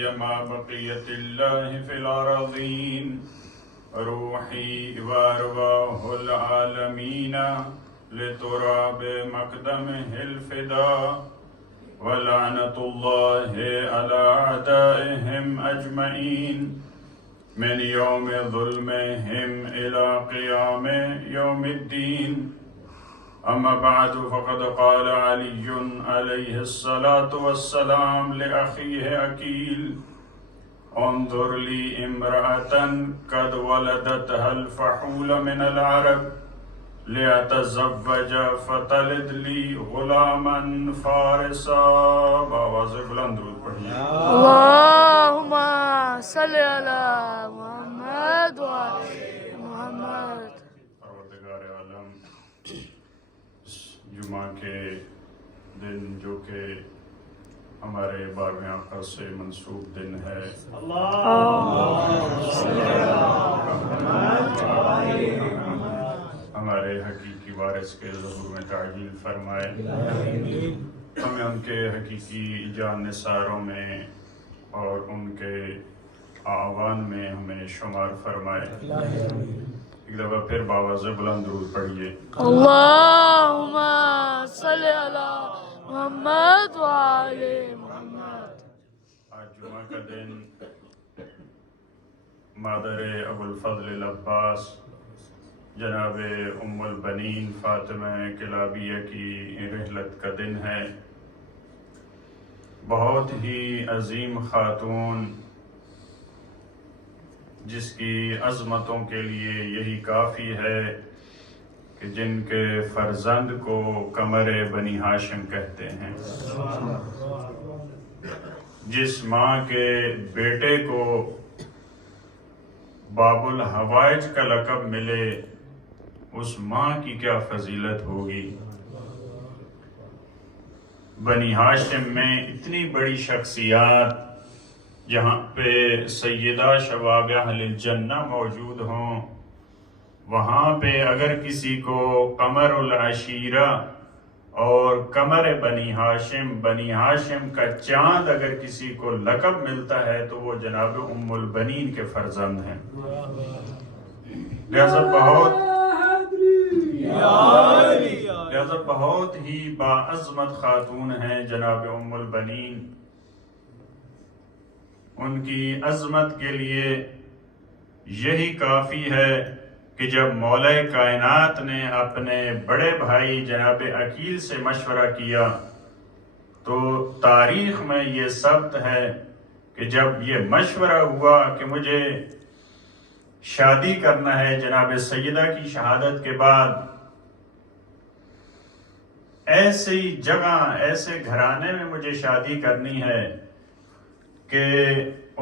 هي مع بقية الله في الأراضين روحي وأرواح العالمين لتراب مقدمه الفداء ولعنة الله على أعدائهم أجمعين من يوم ظلمهم إلى قيام يوم الدين. أما بعد فقد قال علي عليه الصلاة والسلام لأخيه أكيل انظر لي امرأة قد ولدتها الفحول من العرب لأتزوج فتلد لي غلاما فارسا. بآواز بلند درود پڑھیے. اللهم صل على محمد وعلى محمد. پروردگار عالم جمعہ کے دن جو کہ ہمارے 12ویں آقا سے منسوب دن ہے، ہمارے حقیقی وارث کے ظہور میں تعجیل فرمائے، ہمیں ان کے حقیقی جان نثاروں میں اور ان کے آوان میں ہمیں شمار فرمائے. ایک دفعہ پھر باواز بلند درود پڑھیے. اللهم صل على محمد وعلى محمد. آج جمعہ کا دن مادر ابو الفضل العباس جناب ام البنین فاطمہ کلابیہ کی رحلت کا دن ہے. بہت ہی عظیم خاتون جس کی عظمتوں کے لیے یہی کافی ہے کہ جن کے فرزند کو قمر بنی ہاشم کہتے ہیں. جس ماں کے بیٹے کو باب الحوائج کا لقب ملے اس ماں کی کیا فضیلت ہوگی. بنی ہاشم میں اتنی بڑی شخصیات جہاں پہ سیدہ شباب اہل الجنہ موجود ہوں، وہاں پہ اگر کسی کو قمر العشیرہ اور قمر بنی ہاشم کا چاند اگر کسی کو لقب ملتا ہے تو وہ جناب ام البنین کے فرزند ہیں. لہذا بہت ہی باعظمت خاتون ہیں جناب ام البنین. ان کی عظمت کے لیے یہی کافی ہے کہ جب مولا کائنات نے اپنے بڑے بھائی جناب عقیل سے مشورہ کیا تو تاریخ میں یہ ثبت ہے کہ جب یہ مشورہ ہوا کہ مجھے شادی کرنا ہے جناب سیدہ کی شہادت کے بعد، ایسی جگہ ایسے گھرانے میں مجھے شادی کرنی ہے کہ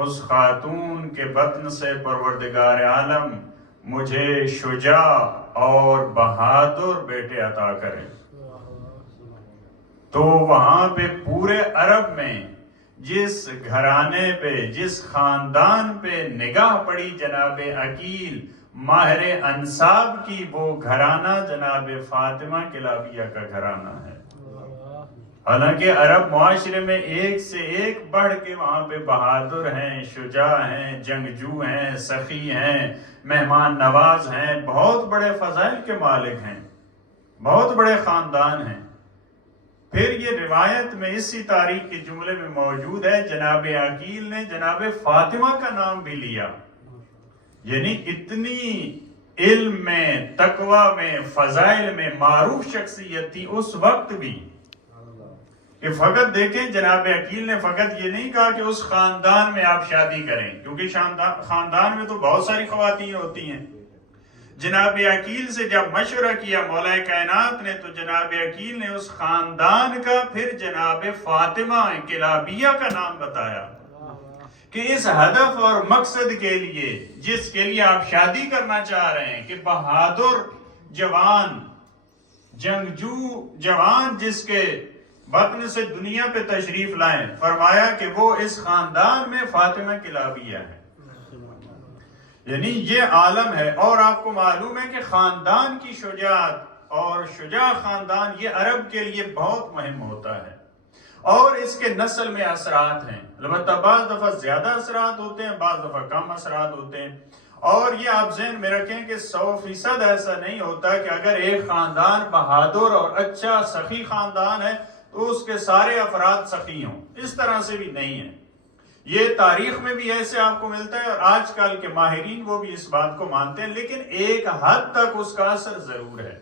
اس خاتون کے بطن سے پروردگار عالم مجھے شجاع اور بہادر بیٹے عطا کرے. تو وہاں پہ پورے عرب میں جس گھرانے پہ جس خاندان پہ نگاہ پڑی جناب عقیل ماہر انساب کی، وہ گھرانہ جناب فاطمہ کلابیہ کا گھرانہ ہے. حالانکہ عرب معاشرے میں ایک سے ایک بڑھ کے وہاں پہ بہادر ہیں، شجاع ہیں، جنگجو ہیں، سخی ہیں، مہمان نواز ہیں، بہت بڑے فضائل کے مالک ہیں، بہت بڑے خاندان ہیں. پھر یہ روایت میں اسی تاریخ کے جملے میں موجود ہے جناب عقیل نے جناب فاطمہ کا نام بھی لیا. یعنی اتنی علم میں، تقوی میں، فضائل میں معروف شخصیت تھی اس وقت بھی کہ فقط دیکھیں جناب عقیل نے فقط یہ نہیں کہا کہ اس خاندان میں آپ شادی کریں، کیونکہ خاندان میں تو بہت ساری خواتین ہوتی ہیں. جناب عقیل سے جب مشورہ کیا مولا کائنات نے تو جناب عقیل نے اس خاندان کا پھر جناب فاطمہ کلابیہ کا نام بتایا کہ اس ہدف اور مقصد کے لیے جس کے لیے آپ شادی کرنا چاہ رہے ہیں کہ بہادر جوان جنگجو جوان جس کے بطن سے دنیا پہ تشریف لائیں، فرمایا کہ وہ اس خاندان میں فاطمہ کلابیہ ہے. یعنی یہ عالم ہے. اور آپ کو معلوم ہے کہ خاندان کی شجاعت اور شجاع خاندان یہ عرب کے لیے بہت مہم ہوتا ہے. اور اس کے نسل میں اثرات ہیں، البتہ بعض دفعہ زیادہ اثرات ہوتے ہیں، بعض دفعہ کم اثرات ہوتے ہیں۔ اور یہ آپ ذہن میں رکھیں کہ 100% ایسا نہیں ہوتا کہ اگر ایک خاندان بہادر اور اچھا سخی خاندان ہے تو اس کے سارے افراد سخی ہوں، اس طرح سے بھی نہیں ہے۔ یہ تاریخ میں بھی ایسے آپ کو ملتا ہے، اور آج کل کے ماہرین وہ بھی اس بات کو مانتے ہیں، لیکن ایک حد تک اس کا اثر ضرور ہے۔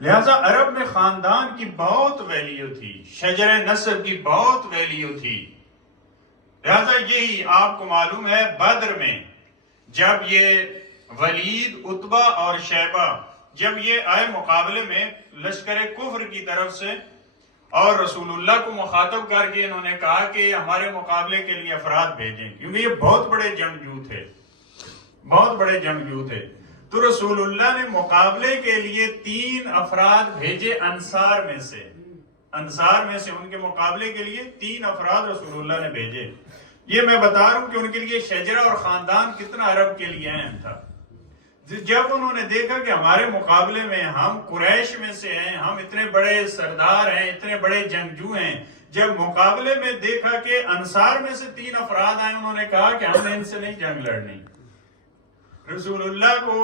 لہذا عرب میں خاندان کی بہت ویلیو تھی، شجر نسب کی بہت ویلیو تھی۔ لہذا یہی آپ کو معلوم ہے بدر میں جب یہ ولید، عتبہ اور شیبہ جب یہ آئے مقابلے میں لشکر کفر کی طرف سے، اور رسول اللہ کو مخاطب کر کے انہوں نے کہا کہ ہمارے مقابلے کے لیے افراد بھیجیں، کیونکہ یہ بہت بڑے جنگجو تھے، بہت بڑے جنگجو تھے۔ تو رسول اللہ نے مقابلے کے لیے 3 افراد بھیجے انصار میں سے ان کے مقابلے کے لیے 3 افراد رسول اللہ نے بھیجے۔ یہ میں بتا رہا ہوں کہ ان کے لیے شجرہ اور خاندان کتنا عرب کے لیے اہم تھا۔ جب انہوں نے دیکھا کہ ہمارے مقابلے میں ہم قریش میں سے ہیں، ہم اتنے بڑے سردار ہیں، اتنے بڑے جنگجو ہیں، جب مقابلے میں دیکھا کہ انصار میں سے 3 افراد آئے، انہوں نے کہا کہ ہم نے ان سے نہیں جنگ لڑنی۔ رسول اللہ کو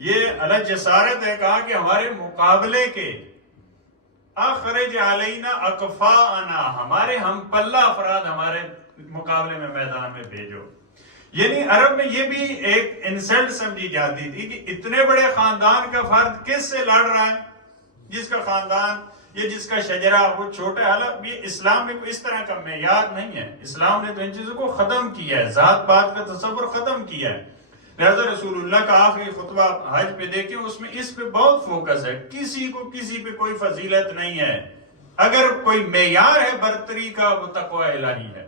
یہ الگ جسارت ہے، کہا کہ ہمارے مقابلے کے اخرج علینا اکفاءنا، ہمارے ہم پلہ افراد ہمارے مقابلے میں میدان میں بھیجو۔ یعنی عرب میں یہ بھی ایک انسلٹ سمجھی جاتی تھی کہ اتنے بڑے خاندان کا فرد کس سے لڑ رہا ہے، جس کا خاندان یا جس کا شجرہ وہ چھوٹا ہے۔ حالانکہ یہ اسلام میں کوئی اس طرح کا معیار نہیں ہے، اسلام نے تو ان چیزوں کو ختم کیا ہے، ذات پات کا تصور ختم کیا ہے۔ لہذا رسول اللہ کا آخری خطبہ حج پہ دیکھیں، اس میں اس پہ بہت فوکس ہے، کسی کو کسی پہ کوئی فضیلت نہیں ہے، اگر کوئی معیار ہے برتری کا وہ تقوی الہی ہے۔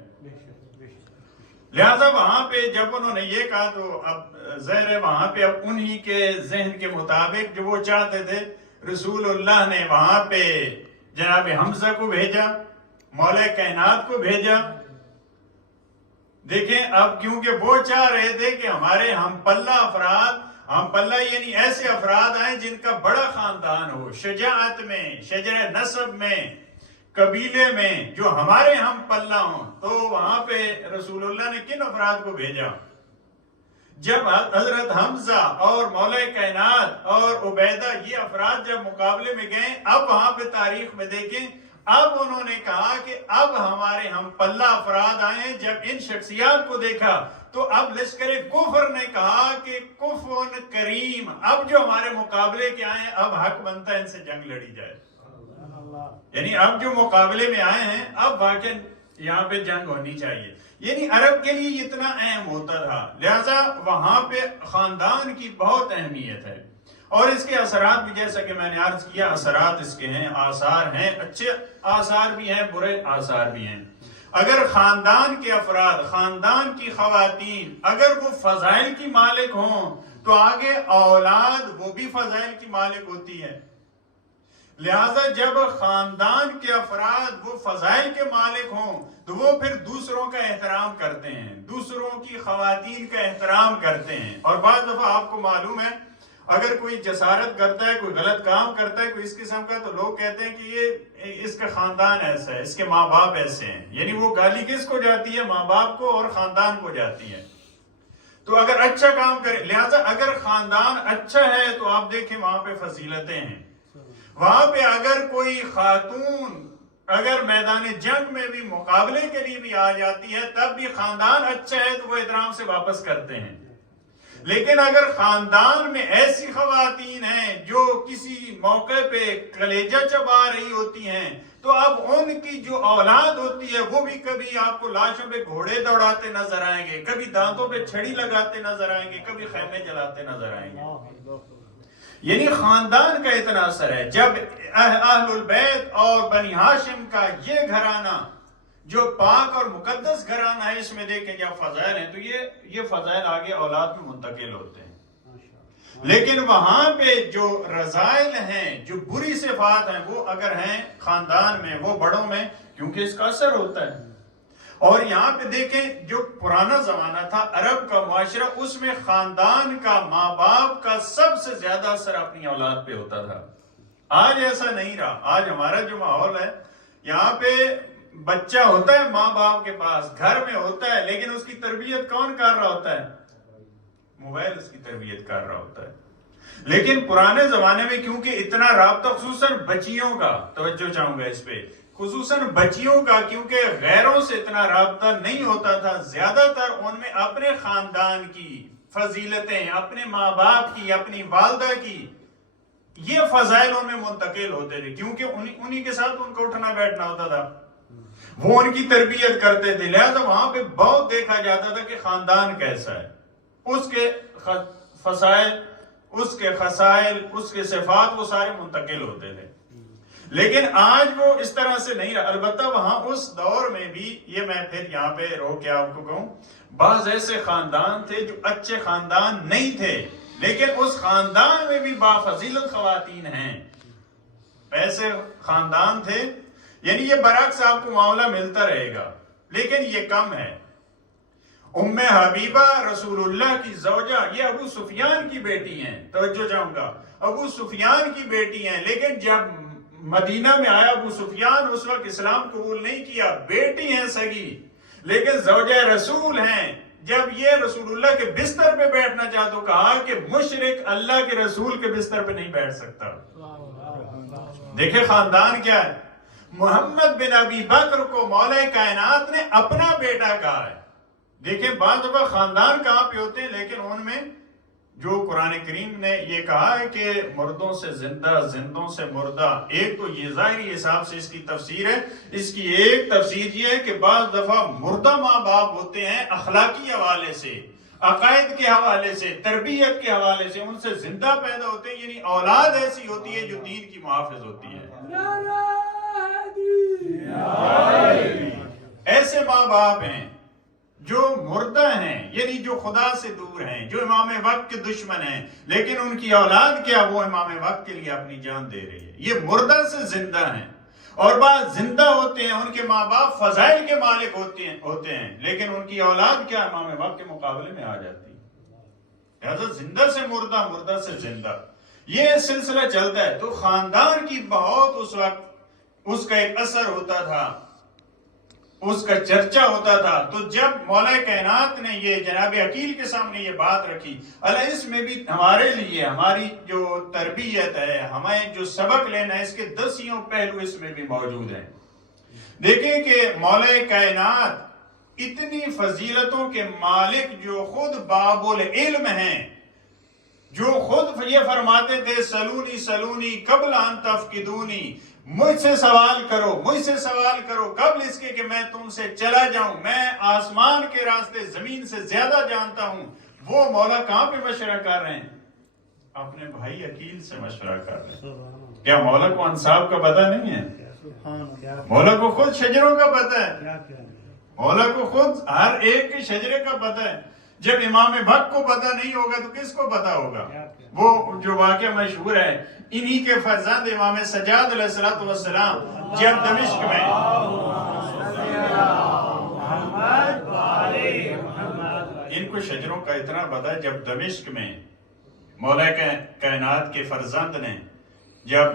لہذا وہاں پہ جب انہوں نے یہ کہا تو اب ظاہر ہے وہاں پہ اب انہی کے ذہن کے مطابق جو وہ چاہتے تھے، رسول اللہ نے وہاں پہ جناب حمزہ کو بھیجا، مولا کائنات کو بھیجا۔ دیکھیں اب کیونکہ وہ چاہ رہے تھے کہ ہمارے ہم پلہ افراد، ہم پلہ یعنی ایسے افراد آئیں جن کا بڑا خاندان ہو، شجاعت میں، شجر نسب میں، قبیلے میں، جو ہمارے ہم پلہ ہوں۔ تو وہاں پہ رسول اللہ نے کن افراد کو بھیجا؟ جب حضرت حمزہ اور مولا کائنات اور عبیدہ یہ افراد جب مقابلے میں گئے، اب وہاں پہ تاریخ میں دیکھیں، اب انہوں نے کہا کہ اب ہمارے ہم پلہ افراد آئے۔ جب ان شخصیات کو دیکھا تو اب لشکر کفر نے کہا کہ کفر کریم، اب جو ہمارے مقابلے کے آئے اب حق بنتا ہے ان سے جنگ لڑی جائے۔ یعنی اب جو مقابلے میں آئے ہیں اب واقعی یہاں پہ جنگ ہونی چاہیے۔ یعنی عرب کے لیے اتنا اہم ہوتا تھا، لہذا وہاں پہ خاندان کی بہت اہمیت ہے۔ اور اس کے اثرات بھی جیسا کہ میں نے عرض کیا، اثرات اس کے ہیں، آثار ہیں، اچھے آثار بھی ہیں، برے آثار بھی ہیں۔ اگر خاندان کے افراد، خاندان کی خواتین اگر وہ فضائل کی مالک ہوں تو آگے اولاد وہ بھی فضائل کی مالک ہوتی ہے۔ لہذا جب خاندان کے افراد وہ فضائل کے مالک ہوں تو وہ پھر دوسروں کا احترام کرتے ہیں، دوسروں کی خواتین کا احترام کرتے ہیں۔ اور بعض دفعہ آپ کو معلوم ہے اگر کوئی جسارت کرتا ہے، کوئی غلط کام کرتا ہے، کوئی اس قسم کا، تو لوگ کہتے ہیں کہ یہ اس کا خاندان ایسا ہے، اس کے ماں باپ ایسے ہیں۔ یعنی وہ گالی کس کو جاتی ہے؟ ماں باپ کو اور خاندان کو جاتی ہے۔ تو اگر اچھا کام کرے، لہذا اگر خاندان اچھا ہے تو آپ دیکھیں وہاں پہ فضیلتیں ہیں۔ وہاں پہ اگر کوئی خاتون اگر میدان جنگ میں بھی مقابلے کے لیے بھی آ جاتی ہے تب بھی خاندان اچھا ہے تو وہ احترام سے واپس کرتے ہیں۔ لیکن اگر خاندان میں ایسی خواتین ہیں جو کسی موقع پہ کلیجہ چبا رہی ہوتی ہیں تو اب ان کی جو اولاد ہوتی ہے وہ بھی کبھی آپ کو لاشوں پہ گھوڑے دوڑاتے نظر آئیں گے، کبھی دانتوں پہ چھڑی لگاتے نظر آئیں گے، کبھی خیمے جلاتے نظر آئیں گے۔ یعنی خاندان کا اتنا اثر ہے۔ جب اہل البیت اور بنی ہاشم کا یہ گھرانہ جو پاک اور مقدس گھرانہ ہے، اس میں دیکھیں جب فضائل ہیں تو یہ فضائل آگے اولاد میں منتقل ہوتے ہیں۔ لیکن وہاں پہ جو رذائل ہیں، جو بری صفات ہیں، وہ اگر ہیں خاندان میں، وہ بڑوں میں، کیونکہ اس کا اثر ہوتا ہے۔ اور یہاں پہ دیکھیں جو پرانا زمانہ تھا عرب کا معاشرہ، اس میں خاندان کا، ماں باپ کا سب سے زیادہ اثر اپنی اولاد پہ ہوتا تھا۔ آج ایسا نہیں رہا۔ آج ہمارا جو ماحول ہے یہاں پہ بچہ ہوتا ہے ماں باپ کے پاس، گھر میں ہوتا ہے، لیکن اس کی تربیت کون کر رہا ہوتا ہے؟ موبائل اس کی تربیت کر رہا ہوتا ہے۔ لیکن پرانے زمانے میں کیونکہ اتنا رابطہ، خصوصاً بچیوں کا، توجہ چاہوں گا اس پہ، خصوصاً بچیوں کا، کیونکہ غیروں سے اتنا رابطہ نہیں ہوتا تھا، زیادہ تر ان میں اپنے خاندان کی فضیلتیں، اپنے ماں باپ کی، اپنی والدہ کی، یہ فضائل ان میں منتقل ہوتے تھے، کیونکہ انہی کے ساتھ ان کو اٹھنا بیٹھنا ہوتا تھا، وہ ان کی تربیت کرتے تھے، لہذا وہاں پہ بہت دیکھا جاتا تھا کہ خاندان کیسا ہے، اس کے فضائل، اس کے خصائل، اس کے صفات، وہ سارے منتقل ہوتے تھے۔ لیکن آج وہ اس طرح سے نہیں رہا۔ البتہ وہاں اس دور میں بھی، یہ میں پھر یہاں پہ روک کے آپ کو کہوں، بعض ایسے خاندان تھے جو اچھے خاندان نہیں تھے، لیکن اس خاندان میں بھی بافضیلت خواتین ہیں، ایسے خاندان تھے، یعنی یہ برعکس آپ کو معاملہ ملتا رہے گا، لیکن یہ کم ہے۔ ام حبیبہ رسول اللہ کی زوجہ، یہ ابو سفیان کی بیٹی ہیں، توجہ چاہوں گا، ابو سفیان کی بیٹی ہیں، لیکن جب مدینہ میں آیا ابو سفیان، اس وقت اسلام قبول نہیں کیا، بیٹی ہیں سگی، لیکن زوجہ رسول ہیں۔ جب یہ رسول اللہ کے بستر پہ بیٹھنا چاہا تو کہا کہ مشرک اللہ کے رسول کے بستر پہ نہیں بیٹھ سکتا۔ دیکھیں خاندان کیا ہے۔ محمد بن ابی بکر کو مولا کائنات نے اپنا بیٹا کہا ہے۔ دیکھیں بعض دفعہ خاندان کہاں پہ ہوتے ہیں، لیکن ان میں جو قرآن کریم نے یہ کہا ہے کہ مردوں سے زندہ، زندوں سے مردہ، ایک تو یہ ظاہری حساب سے اس کی تفسیر ہے، اس کی ایک تفسیر یہ ہے کہ بعض دفعہ مردہ ماں باپ ہوتے ہیں اخلاقی حوالے سے، عقائد کے حوالے سے، تربیت کے حوالے سے، ان سے زندہ پیدا ہوتے ہیں، یعنی اولاد ایسی ہوتی ہے جو دین کی محافظ ہوتی ہے۔ ایسے ماں باپ ہیں جو مردہ ہیں، یعنی جو خدا سے دور ہیں، جو امام وقت کے دشمن ہیں، لیکن ان کی اولاد کیا، وہ امام وقت کے لیے اپنی جان دے رہی ہے۔ یہ مردہ سے زندہ ہیں، اور بعض زندہ ہوتے ہیں، ان کے ماں باپ فضائل کے مالک ہوتے ہیں، لیکن ان کی اولاد کیا، امام وقت کے مقابلے میں آ جاتی ہے۔ لہذا زندہ سے مردہ، مردہ سے زندہ، یہ سلسلہ چلتا ہے۔ تو خاندان کی بہت اس وقت اس کا ایک اثر ہوتا تھا، اس کا چرچا ہوتا تھا۔ تو جب مولا کائنات نے یہ جناب عقیل کے سامنے یہ بات رکھی، اللہ اس میں بھی ہمارے لیے، ہماری جو تربیت ہے، ہمیں جو سبق لینا ہے، اس کے 10 پہلو اس میں بھی موجود ہیں۔ دیکھیں کہ مولا کائنات اتنی فضیلتوں کے مالک، جو خود باب العلم ہیں، جو خود یہ فرماتے تھے سلونی سلونی قبل ان تفقدونی، مجھ سے سوال کرو، مجھ سے سوال کرو قبل اس کے کہ میں تم سے چلا جاؤں، میں آسمان کے راستے زمین سے زیادہ جانتا ہوں۔ وہ مولا کہاں پہ مشورہ کر رہے ہیں؟ اپنے بھائی عقیل سے مشورہ کر رہے ہیں۔ کیا مولا کو انصاب کا پتہ نہیں ہے؟ مولا کو خود شجروں کا پتہ ہے، مولا کو خود ہر ایک کے شجرے کا پتہ ہے۔ جب امام وقت کو پتہ نہیں ہوگا تو کس کو پتہ ہوگا؟ وہ جو واقعہ مشہور ہے، انہی کے فرزند امام سجاد علیہ السلام جب دمشق میں، ان کو شجروں کا اتنا پتہ ہے، جب دمشق میں مولا کائنات کے فرزند نے جب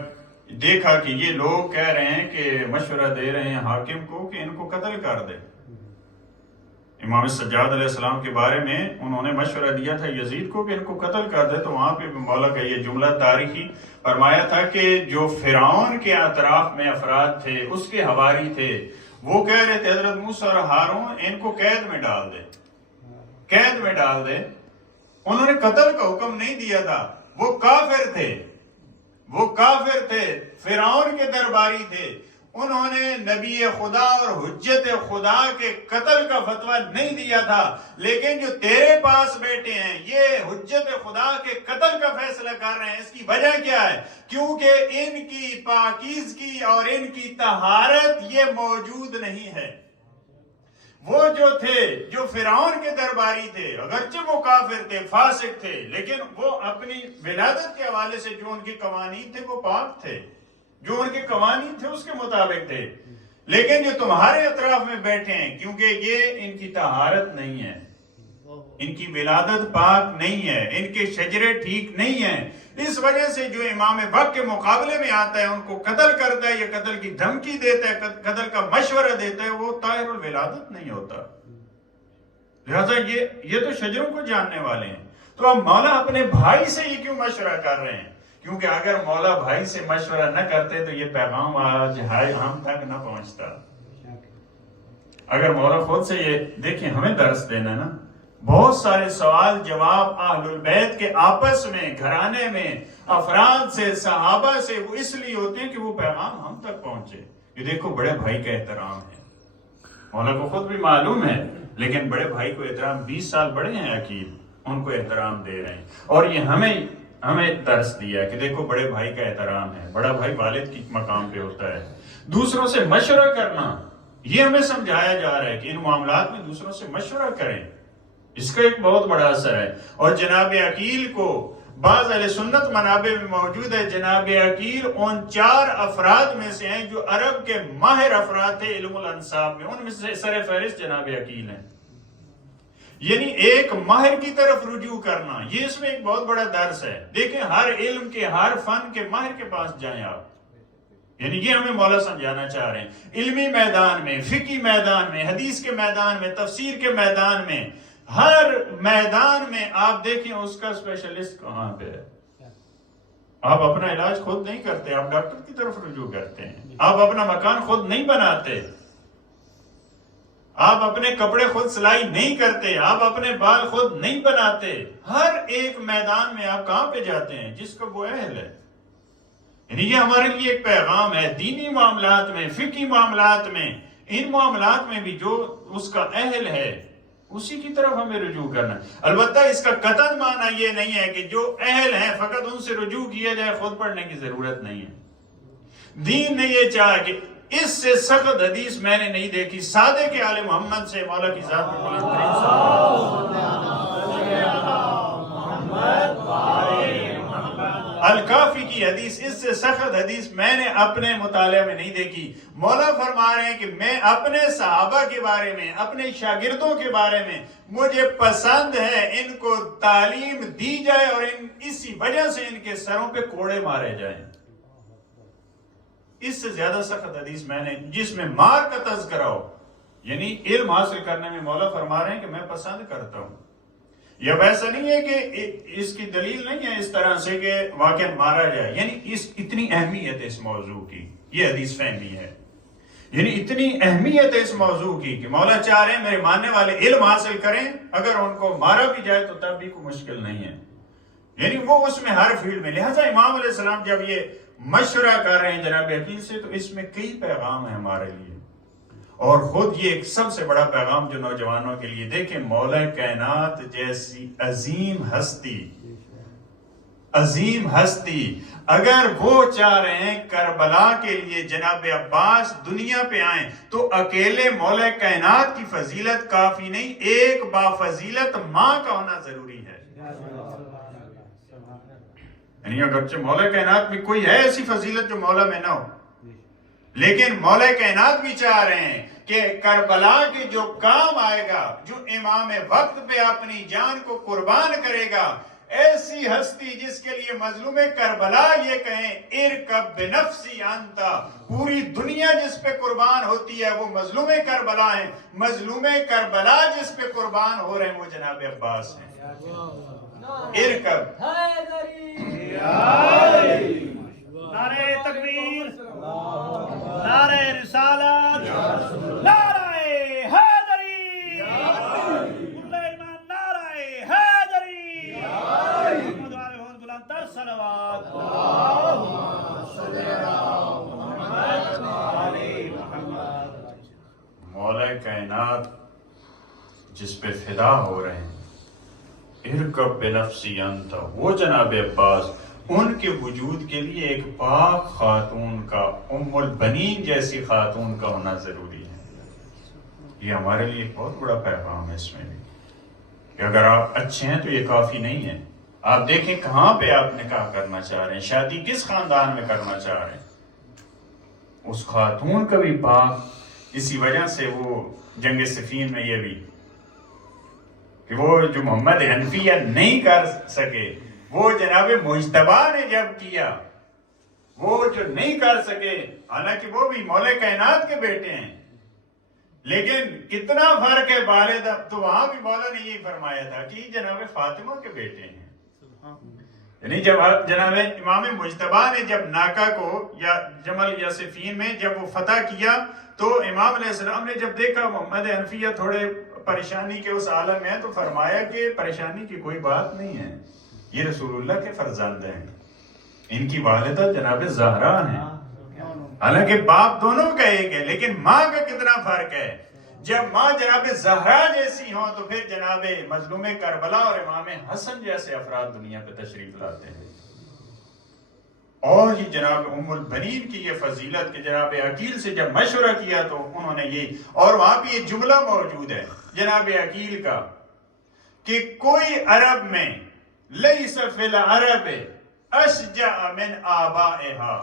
دیکھا کہ یہ لوگ کہہ رہے ہیں کہ مشورہ دے رہے ہیں حاکم کو کہ ان کو قتل کر دے، امام سجاد علیہ السلام کے بارے میں انہوں نے مشورہ دیا تھا یزید کو کہ ان کو قتل کر دے، تو وہاں پہ مولا کا یہ جملہ تاریخی فرمایا تھا کہ جو فرعون کے اطراف میں افراد تھے، اس کے حواری تھے، وہ کہہ رہے تھے حضرت موسیٰ اور ہارون ان کو قید میں ڈال دے، قید میں ڈال دے۔ انہوں نے قتل کا حکم نہیں دیا تھا، وہ کافر تھے، وہ کافر تھے، فرعون کے درباری تھے، انہوں نے نبی خدا اور حجت خدا کے قتل کا فتویٰ نہیں دیا تھا، لیکن جو تیرے پاس بیٹھے ہیں یہ حجت خدا کے قتل کا فیصلہ کر رہے ہیں۔ اس کی وجہ کیا ہے؟ کیونکہ ان کی پاکیزگی اور ان کی طہارت یہ موجود نہیں ہے۔ وہ جو تھے، جو فرعون کے درباری تھے، اگرچہ وہ کافر تھے، فاسق تھے، لیکن وہ اپنی ولادت کے حوالے سے جو ان کے قوانین تھے وہ پاک تھے، جو ان کے قوانین تھے اس کے مطابق تھے۔ لیکن جو تمہارے اطراف میں بیٹھے ہیں، کیونکہ یہ ان کی طہارت نہیں ہے، ان کی ولادت پاک نہیں ہے، ان کے شجرے ٹھیک نہیں ہیں، اس وجہ سے جو امام وقت کے مقابلے میں آتا ہے ان کو قتل کرتا ہے یا قتل کی دھمکی دیتا ہے، قتل کا مشورہ دیتا ہے، وہ طاہر الولادت نہیں ہوتا۔ لہذا یہ تو شجروں کو جاننے والے ہیں۔ تو اب مولا اپنے بھائی سے یہ کیوں مشورہ کر رہے ہیں؟ کیونکہ اگر مولا بھائی سے مشورہ نہ کرتے تو یہ پیغام آج ہم تک نہ پہنچتا۔ اگر مولا خود سے یہ دیکھیں ہمیں درس دینا نا، بہت سارے سوال جواب اہل البیت کے آپس میں، گھرانے میں، افراد سے، صحابہ سے، وہ اس لیے ہوتے ہیں کہ وہ پیغام ہم تک پہنچے۔ یہ دیکھو بڑے بھائی کا احترام ہے، مولا کو خود بھی معلوم ہے، لیکن بڑے بھائی کو احترام، 20 سال بڑے ہیں عقیل، ان کو احترام دے رہے ہیں۔ اور یہ ہمیں درس دیا کہ دیکھو بڑے بھائی کا احترام ہے، بڑا بھائی والد کی مقام پہ ہوتا ہے۔ دوسروں سے مشورہ کرنا، یہ ہمیں سمجھایا جا رہا ہے کہ ان معاملات میں دوسروں سے مشورہ کریں، اس کا ایک بہت بڑا اثر ہے۔ اور جناب عقیل کو بعض اہل سنت منابع میں موجود ہے، جناب عقیل ان 4 افراد میں سے ہیں جو عرب کے ماہر افراد تھے علم الانساب میں، ان میں سے سر فہرست جناب عقیل ہیں۔ یعنی ایک ماہر کی طرف رجوع کرنا، یہ اس میں ایک بہت بڑا درس ہے۔ دیکھیں ہر علم کے، ہر فن کے ماہر کے پاس جائیں آپ، یعنی یہ ہمیں مولا سمجھانا چاہ رہے ہیں۔ علمی میدان میں، فقہی میدان میں، حدیث کے میدان میں، تفسیر کے میدان میں، ہر میدان میں آپ دیکھیں اس کا اسپیشلسٹ کہاں پہ ہے۔ آپ اپنا علاج خود نہیں کرتے، آپ ڈاکٹر کی طرف رجوع کرتے ہیں۔ آپ اپنا مکان خود نہیں بناتے، آپ اپنے کپڑے خود سلائی نہیں کرتے، آپ اپنے بال خود نہیں بناتے۔ ہر ایک میدان میں آپ کہاں پہ جاتے ہیں؟ جس کا وہ اہل ہے۔ یعنی یہ ہمارے لیے ایک پیغام ہے، دینی معاملات میں، فقہی معاملات میں، ان معاملات میں بھی جو اس کا اہل ہے اسی کی طرف ہمیں رجوع کرنا۔ البتہ اس کا قطعاً معنی یہ نہیں ہے کہ جو اہل ہیں فقط ان سے رجوع کیا جائے، خود پڑھنے کی ضرورت نہیں ہے۔ دین نے یہ چاہا کہ اس سے سخت حدیث میں نے نہیں دیکھی صادق آل محمد سے، مولا کی ذات پر بلند ترین الکافی کی حدیث، اس سے سخت حدیث میں نے اپنے مطالعے میں نہیں دیکھی۔ مولا فرما رہے ہیں کہ میں اپنے صحابہ کے بارے میں، اپنے شاگردوں کے بارے میں، مجھے پسند ہے ان کو تعلیم دی جائے اور اسی وجہ سے ان کے سروں پہ کوڑے مارے جائیں۔ اس سے زیادہ سخت حدیث میں نے، جس میں مار کا تذکرہ ہو، یعنی علم حاصل کرنے میں مولا فرما رہے ہیں کہ میں پسند کرتا ہوں۔ یہ ویسا نہیں ہے کہ اس کی دلیل نہیں ہے اس طرح سے کہ واقعہ مارا جائے، یعنی اتنی اہمیت ہے اس موضوع کی، یہ حدیث فہمی ہے، یعنی اتنی اہمیت ہے اس موضوع کی کہ مولا چاہ رہے ہیں میرے ماننے والے علم حاصل کریں، اگر ان کو مارا بھی جائے تو تب بھی کوئی مشکل نہیں ہے، یعنی وہ اس میں ہر فیلڈ میں۔ لہٰذا امام علیہ السلام جب یہ مشورہ کر رہے ہیں جناب عقیل سے، تو اس میں کئی پیغام ہیں ہمارے لیے، اور خود یہ ایک سب سے بڑا پیغام جو نوجوانوں کے لیے، دیکھیں مولا کائنات جیسی عظیم ہستی اگر وہ چاہ رہے ہیں کربلا کے لیے جناب عباس دنیا پہ آئیں، تو اکیلے مولا کائنات کی فضیلت کافی نہیں، ایک بافضیلت ماں کا ہونا ضروری ہے۔ یعنی اگرچہ مولا کائنات میں کوئی ہے ایسی فضیلت جو مولا میں نہ ہو، لیکن مولا کائنات بھی چاہ رہے ہیں کہ کربلا کے جو کام آئے گا، جو امام وقت پہ اپنی جان کو قربان کرے گا، ایسی ہستی جس کے لیے مظلوم کربلا یہ کہیں ارکب بنفسی انتا، پوری دنیا جس پہ قربان ہوتی ہے وہ مظلوم کربلا ہیں، مظلوم کربلا جس پہ قربان ہو رہے ہیں وہ جناب عباس ہیں۔ ارکب نعرہ تکبیر، نعرہ رسالت، نعرہ حیدری، کل ایمان نعرہ حیدری، محمد والے ہون بلند تر صلوات، اللہم صلی علی محمد وعلی محمد۔ مولا کائنات جس پہ فدا ہو رہے ہیں، ارکب بنفسی انت، وہ جناب عباس، ان کے وجود کے لیے ایک پاک خاتون کا، ام البنین جیسی خاتون کا ہونا ضروری ہے۔ یہ ہمارے لیے ایک بہت بڑا پیغام ہے اس میں بھی، کہ اگر آپ اچھے ہیں تو یہ کافی نہیں ہے۔ آپ دیکھیں کہاں پہ آپ نکاح کرنا چاہ رہے ہیں، شادی کس خاندان میں کرنا چاہ رہے ہیں، اس خاتون کا بھی پاک۔ اسی وجہ سے وہ جنگ صفین میں یہ بھی کہ وہ جو محمد حنفیہ نہیں کر سکے، وہ جناب مجتبی نے جب کیا، وہ جو نہیں کر سکے، حالانکہ وہ بھی مولا کائنات کے بیٹے ہیں، لیکن کتنا فرق ہے والد، تو وہاں بھی مولا نے یہی فرمایا تھا کہ جناب فاطمہ کے بیٹے ہیں۔ یعنی جب جناب امام مجتبی نے جب ناکا کو یا جمل یا صفین میں جب وہ فتح کیا، تو امام علیہ السلام نے جب دیکھا محمد حنفیہ تھوڑے پریشانی کے اس عالم میں ہے، تو فرمایا کہ پریشانی کی کوئی بات نہیں ہے، یہ رسول اللہ کے فرزند ہیں، ان کی والدہ جناب زہرا ہیں، حالانکہ باپ دونوں کا ایک ہے لیکن ماں کا کتنا فرق ہے۔ جب ماں جناب زہرا جیسی ہوں تو پھر جناب مظلوم کربلا اور امام حسن جیسے افراد دنیا پہ تشریف لاتے ہیں۔ اور یہ جناب ام البنین کی یہ فضیلت کہ جناب عقیل سے جب مشورہ کیا تو انہوں نے یہ، اور وہاں پہ یہ جملہ موجود ہے جناب عقیل کا کہ کوئی عرب میں لیس فی العرب اشجع من آبائہا،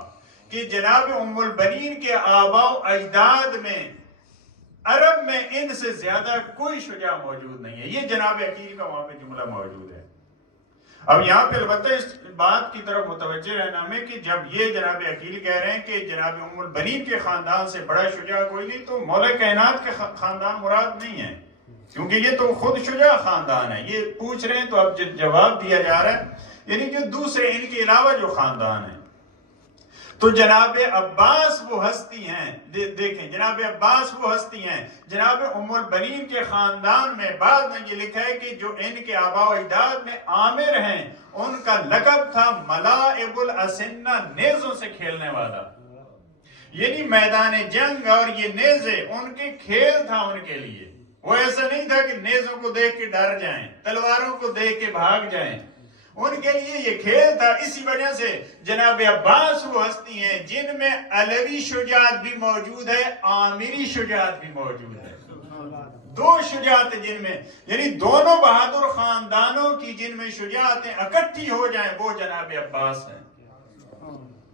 کہ جناب ام البنین کے آباء و اجداد میں عرب میں ان سے زیادہ کوئی شجاع موجود نہیں ہے۔ یہ جناب عقیل کا وہاں پہ جملہ موجود ہے۔ اب یہاں پہ البتہ اس بات کی طرف متوجہ رہنا ہمیں کہ جب یہ جناب عقیل کہہ رہے ہیں کہ جناب ام البنین کے خاندان سے بڑا شجاع کوئی نہیں، تو مولا کائنات کے خاندان مراد نہیں ہے، کیونکہ یہ تو خود شجاع خاندان ہے۔ یہ پوچھ رہے ہیں تو اب جواب دیا جا رہا ہے، یعنی جو دوسرے ان کے علاوہ جو خاندان ہیں، تو جناب عباس وہ ہستی ہیں، دیکھیں جناب عباس وہ ہستی ہیں، جناب ام البنین کے خاندان میں بعد میں یہ لکھا ہے کہ جو ان کے آباء و اجداد میں عامر ہیں، ان کا لقب تھا ملاعب الاسنہ، نیزوں سے کھیلنے والا، یعنی میدان جنگ اور یہ نیزے ان کے کھیل تھا ان کے لیے۔ وہ ایسا نہیں تھا کہ نیزوں کو دیکھ کے ڈر جائیں، تلواروں کو دیکھ کے بھاگ جائیں، ان کے لیے یہ کھیل تھا۔ اسی وجہ سے جناب عباس وہ ہستی ہیں جن میں علوی شجاعت بھی موجود ہے، عامری شجاعت بھی موجود ہے، دو شجاعت جن میں، یعنی دونوں بہادر خاندانوں کی جن میں شجاعتیں اکٹھی ہو جائیں وہ جناب عباس ہیں۔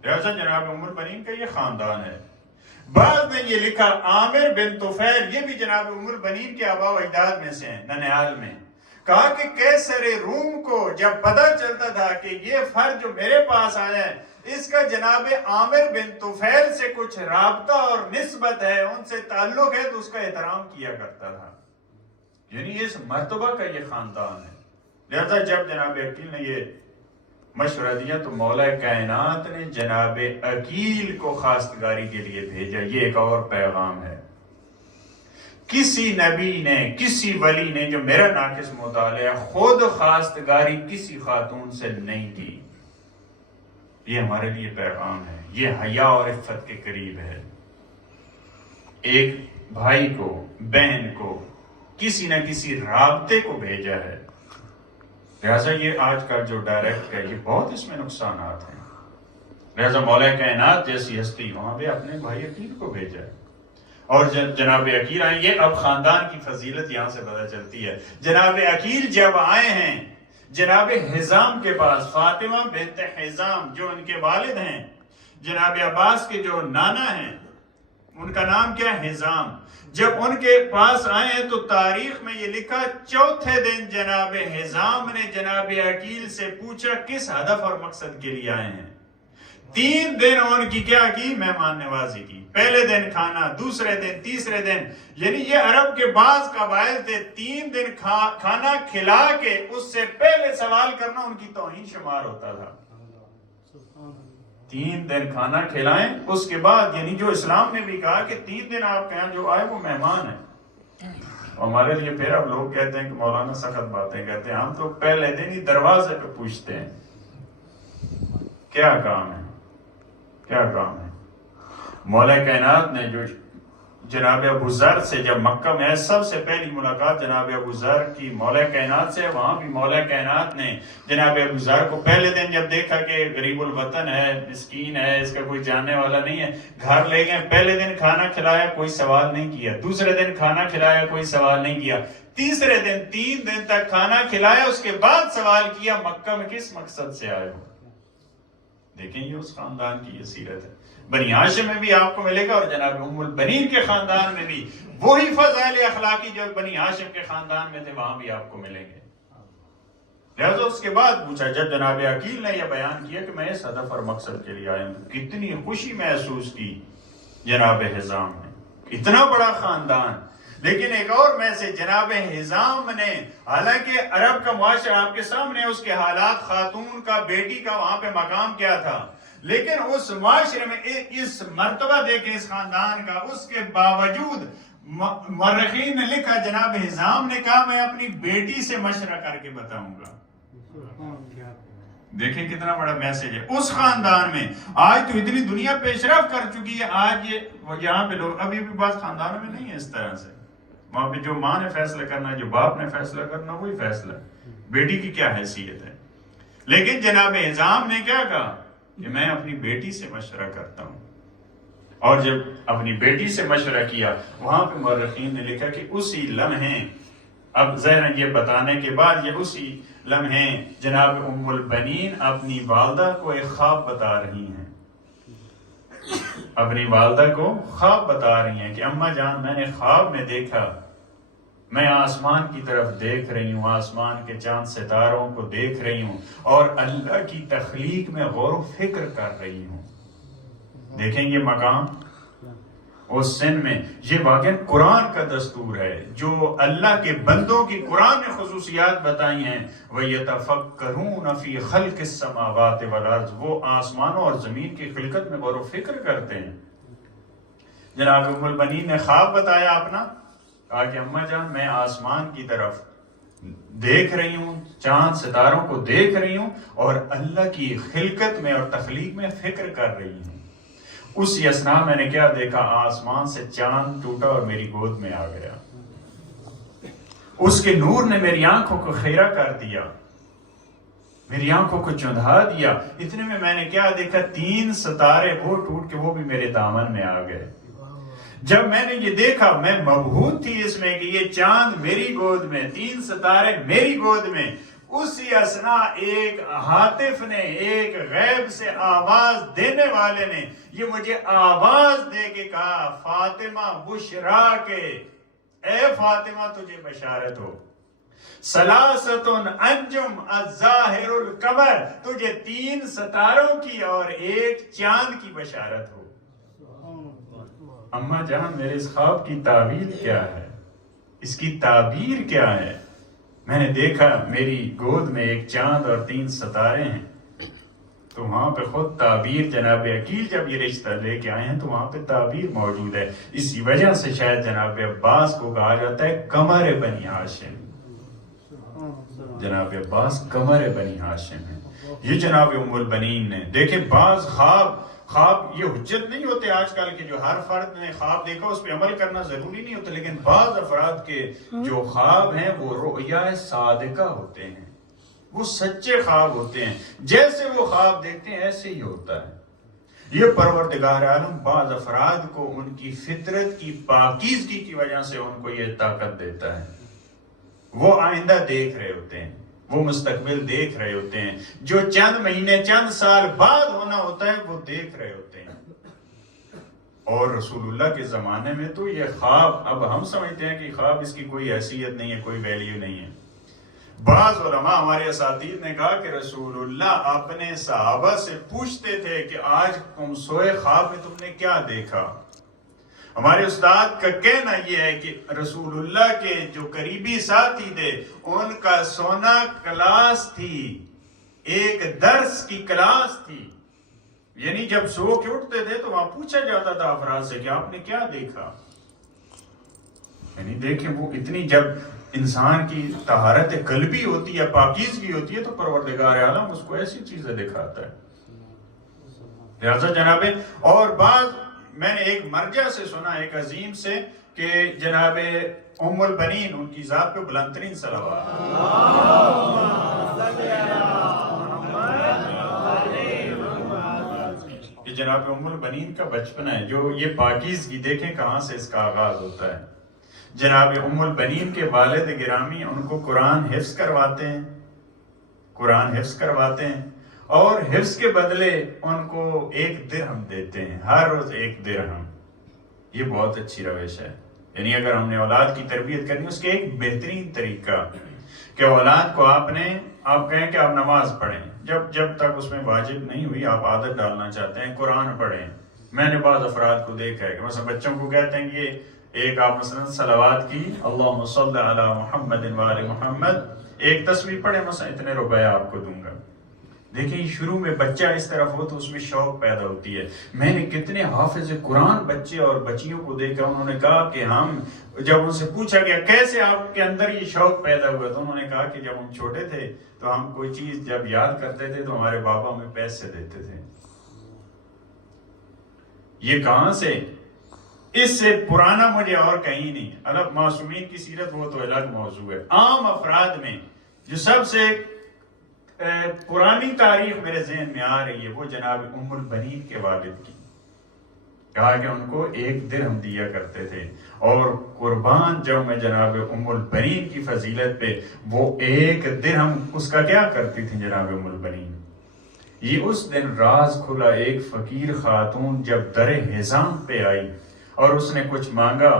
لہذا جناب ام البنین کا یہ خاندان ہے۔ بعد میں یہ لکھا عامر بن طفیل، یہ بھی جناب ام البنین کے آباء و اجداد میں سے ہیں، ننیال میں۔ کہا کہ کیسر روم کو جب پتہ چلتا تھا کہ یہ فرد جو میرے پاس آیا ہے اس کا جناب عامر بن طفیل سے کچھ رابطہ اور نسبت ہے، ان سے تعلق ہے، تو اس کا احترام کیا کرتا تھا، یعنی اس مرتبہ کا یہ خاندان ہے۔ لہذا جب جناب عقیل نے یہ مشورہ دیا تو مولا کائنات نے جناب عقیل کو خواستگاری کے لیے بھیجا۔ یہ ایک اور پیغام ہے، کسی نبی نے، کسی ولی نے جو میرا ناقص مطالعہ خود خواستگاری کسی خاتون سے نہیں کی۔ یہ ہمارے لیے پیغام ہے، یہ حیا اور عفت کے قریب ہے۔ ایک بھائی کو، بہن کو کسی نہ کسی رابطے کو بھیجا ہے، لہذا یہ آج کل جو ڈائریکٹ ہے یہ بہت اس میں نقصانات ہیں۔ لہذا مولا کائنات جیسی ہستی وہاں پہ اپنے بھائی عقیل کو بھیجا ہے، اور جناب عقیل آئے۔ یہ اب خاندان کی فضیلت یہاں سے پتہ چلتی ہے۔ جناب عقیل جب آئے ہیں جناب حزام کے پاس، فاطمہ بنت حزام جو ان کے والد ہیں، جناب عباس کے جو نانا ہیں، ان کا نام کیا ہے؟ حزام۔ جب ان کے پاس آئے ہیں تو تاریخ میں یہ لکھا چوتھے دن جناب حزام نے جناب عقیل سے پوچھا کس ہدف اور مقصد کے لیے آئے ہیں۔ 3 دن ان کی کیا کی؟ مہمان نوازی کی۔ پہلے دن کھانا، دوسرے دن، تیسرے دن، یعنی یہ عرب کے بعض قبائل تھے 3 دن کھانا کھلا کے اس سے پہلے سوال کرنا ان کی توہین شمار ہوتا تھا۔ 3 دن کھانا کھلائیں اس کے بعد، یعنی جو اسلام نے بھی کہا کہ 3 دن آپ کے یہاں جو آئے وہ مہمان ہیں۔ ہمارے لیے پھر اب لوگ کہتے ہیں کہ مولانا سخت باتیں کہتے ہیں، ہم تو پہلے دن ہی دروازے پہ پوچھتے ہیں کیا کام ہے، کیا کام ہے۔ مولا کائنات نے جو جناب ابو ذر سے جب مکہ میں سب سے پہلی ملاقات جناب ابو ذر کی مولا کائنات سے، وہاں بھی مولا کائنات نے جناب ابو ذر کو پہلے دن جب دیکھا کہ غریب الوطن ہے، مسکین ہے، اس کا کوئی جاننے والا نہیں ہے، گھر لے گئے۔ پہلے دن کھانا کھلایا، کوئی سوال نہیں کیا۔ دوسرے دن کھانا کھلایا، کوئی سوال نہیں کیا۔ تیسرے دن 3 دن تک کھانا کھلایا، اس کے بعد سوال کیا مکہ میں کس مقصد سے آئے ہو۔ دیکھیں یہ اس خاندان کی یہ سیرت ہے۔ بنی ہاشم میں بھی آپ کو ملے گا، اور جناب ام البنین کے خاندان میں بھی وہی فضائل اخلاقی جو بنی ہاشم کے خاندان میں تھے وہاں بھی آپ کو ملیں گے۔ لہذا اس کے بعد پوچھا، جب جناب عقیل نے یہ بیان کیا کہ میں اس ہدف اور مقصد کے لیے آیا ہوں، کتنی خوشی محسوس کی جناب حزام نے، اتنا بڑا خاندان۔ لیکن ایک اور میسج جناب حزام نے، حالانکہ عرب کا معاشرہ آپ کے سامنے، اس کے حالات، خاتون کا، بیٹی کا وہاں پہ مقام کیا تھا، لیکن اس معاشرے میں اس مرتبہ دیکھیں اس خاندان کا، اس کے باوجود مورخین نے لکھا جناب حزام نے کہا میں اپنی بیٹی سے مشورہ کر کے بتاؤں گا۔ دیکھیں کتنا بڑا میسج ہے اس خاندان میں۔ آج تو اتنی دنیا پیش رفت کر چکی ہے، آج یہاں پہ لوگ ابھی بھی بعض خاندانوں میں نہیں ہے اس طرح سے، وہاں پہ جو ماں نے فیصلہ کرنا ہے، جو باپ نے فیصلہ کرنا، وہی فیصلہ، بیٹی کی کیا حیثیت ہے۔ لیکن جناب حزام نے کیا کہا کہ میں اپنی بیٹی سے مشورہ کرتا ہوں، اور جب اپنی بیٹی سے مشورہ کیا، وہاں پہ مورخین نے لکھا کہ اسی لمحے، اب ظاہر یہ بتانے کے بعد، یہ اسی لمحے جناب ام البنین اپنی والدہ کو ایک خواب بتا رہی ہیں، اپنی والدہ کو خواب بتا رہی ہیں کہ اماں جان میں نے خواب میں دیکھا، میں آسمان کی طرف دیکھ رہی ہوں، آسمان کے چاند ستاروں کو دیکھ رہی ہوں، اور اللہ کی تخلیق میں غور و فکر کر رہی ہوں۔ دیکھیں یہ مقام اس سن میں، یہ واقعاً قرآن کا دستور ہے، جو اللہ کے بندوں کی قرآن نے خصوصیات بتائی ہیں، وَيَتَفَكَّرُونَ فِي خَلْقِ السَّمَاوَاتِ وَالْأَرْضِ، وہ آسمانوں اور زمین کی خلقت میں غور و فکر کرتے ہیں۔ جناب ام البنین نے خواب بتایا اپنا، کہا کہ اماں جان میں آسمان کی طرف دیکھ رہی ہوں، چاند ستاروں کو دیکھ رہی ہوں، اور اللہ کی خلقت میں اور تخلیق میں فکر کر رہی ہوں۔ اسی اثناء میں نے کیا دیکھا، آسمان سے چاند ٹوٹا اور میری گود میں آ گیا، اس کے نور نے میری آنکھوں کو خیرہ کر دیا، میری آنکھوں کو چندھا دیا۔ اتنے میں نے کیا دیکھا، 3 ستارے وہ ٹوٹ کے وہ بھی میرے دامن میں آ گئے۔ جب میں نے یہ دیکھا، میں مبہوت تھی اس میں کہ یہ چاند میری گود میں، 3 ستارے میری گود میں۔ اسی اثناء ایک ہاتف نے، ایک غیب سے آواز دینے والے نے یہ مجھے آواز دے کے کہا، فاطمہ بشرا کے، اے فاطمہ تجھے بشارت ہو، ثلاثۃ انجم الظاہر القمر، تجھے 3 ستاروں کی اور ایک چاند کی بشارت ہو۔ اماں جان میرے اس خواب کی تعبیر کیا ہے، اس کی تعبیر کیا ہے؟ میں نے دیکھا میری گود میں ایک چاند اور 3 ستارے ہیں، تو وہاں پہ خود تعبیر، جناب عقیل جب یہ رشتہ لے کے آئے ہیں تو وہاں پہ تعبیر موجود ہے۔ اسی وجہ سے شاید جناب عباس کو کہا جاتا ہے قمر بنی ہاشم، جناب عباس قمر بنی ہاشم ہے۔ یہ جناب ام البنین نے دیکھیں، بعض خواب یہ حجت نہیں ہوتے آج کل کے، جو ہر فرد نے خواب دیکھا اس پہ عمل کرنا ضروری نہیں ہوتا، لیکن بعض افراد کے جو خواب ہیں وہ رؤیا صادقہ ہوتے ہیں، وہ سچے خواب ہوتے ہیں، جیسے وہ خواب دیکھتے ہیں ایسے ہی ہوتا ہے۔ یہ پروردگار عالم بعض افراد کو ان کی فطرت کی پاکیزگی کی وجہ سے ان کو یہ طاقت دیتا ہے، وہ آئندہ دیکھ رہے ہوتے ہیں، وہ مستقبل دیکھ رہے ہوتے ہیں، جو چند مہینے چند سال بعد ہونا ہوتا ہے وہ دیکھ رہے ہوتے ہیں۔ اور رسول اللہ کے زمانے میں تو یہ خواب، اب ہم سمجھتے ہیں کہ خواب اس کی کوئی حیثیت نہیں ہے، کوئی ویلیو نہیں ہے۔ بعض علماء ہمارے اساتذہ نے کہا کہ رسول اللہ اپنے صحابہ سے پوچھتے تھے کہ آج تم سوئے خواب میں تم نے کیا دیکھا۔ ہمارے استاد کا کہنا یہ ہے کہ رسول اللہ کے جو قریبی ساتھی تھے ان کا سونا کلاس تھی، ایک درس کی کلاس تھی، یعنی جب سو کے اٹھتے تھے تو وہاں پوچھا جاتا تھا افراد سے کہ آپ نے کیا دیکھا۔ یعنی دیکھیں وہ اتنی، جب انسان کی طہارت قلبی ہوتی ہے، پاکیزگی ہوتی ہے، تو پروردگار عالم اس کو ایسی چیزیں دکھاتا ہے۔ لہذا جناب، اور بعض میں نے ایک مرجع سے سنا، ایک عظیم سے، کہ جناب ام البنین، ان کی ذات پہ بلند ترین صلوات، یہ جناب ام البنین کا بچپن ہے، جو یہ پاکیزگی دیکھیں کہاں سے اس کا آغاز ہوتا ہے۔ جناب ام البنین کے والد گرامی ان کو قرآن حفظ کرواتے ہیں، قرآن حفظ کرواتے ہیں، اور حفظ کے بدلے ان کو 1 درہم دیتے ہیں، ہر روز 1 درہم۔ یہ بہت اچھی روش ہے، یعنی اگر ہم نے اولاد کی تربیت کرنی، اس کے ایک بہترین طریقہ کہ اولاد کو آپ نے آپ کہیں کہ آپ نماز پڑھیں، جب تک اس میں واجب نہیں ہوئی آپ عادت ڈالنا چاہتے ہیں قرآن پڑھیں. میں نے بعض افراد کو دیکھا ہے کہ مثلا بچوں کو کہتے ہیں کہ ایک آپ مثلا صلوات کی اللہم صلی علی محمد وآل محمد ایک تسبیح پڑھیں، مثلا اتنے روپے آپ کو دوں گا. دیکھیں شروع میں بچہ اس طرف ہو تو اس میں شوق پیدا ہوتی ہے. میں نے کتنے حافظ قرآن بچے اور بچیوں کو دیکھا، انہوں نے کہا کہ ہم جب ان سے پوچھا گیا کیسے آپ کے اندر یہ شوق پیدا ہوا تو انہوں نے کہا کہ جب ہم چھوٹے تھے تو ہم کوئی چیز جب یاد کرتے تھے تو ہمارے بابا ہمیں پیسے دیتے تھے. یہ کہاں سے؟ اس سے پرانا مجھے اور کہیں نہیں. الگ معصومین کی سیرت وہ تو الگ موضوع ہے. عام افراد میں جو سب سے پرانی تاریخ میرے ذہن میں آ رہی ہے وہ جناب ام البنین کے والد کی. کہا کہ ان کو 1 درہم دیا کرتے تھے اور قربان جب میں جناب ام البنین کی فضیلت پہ وہ 1 درہم اس کا کیا کرتی تھی جناب ام البنین. یہ اس دن راز کھلا. ایک فقیر خاتون جب در حزام پہ آئی اور اس نے کچھ مانگا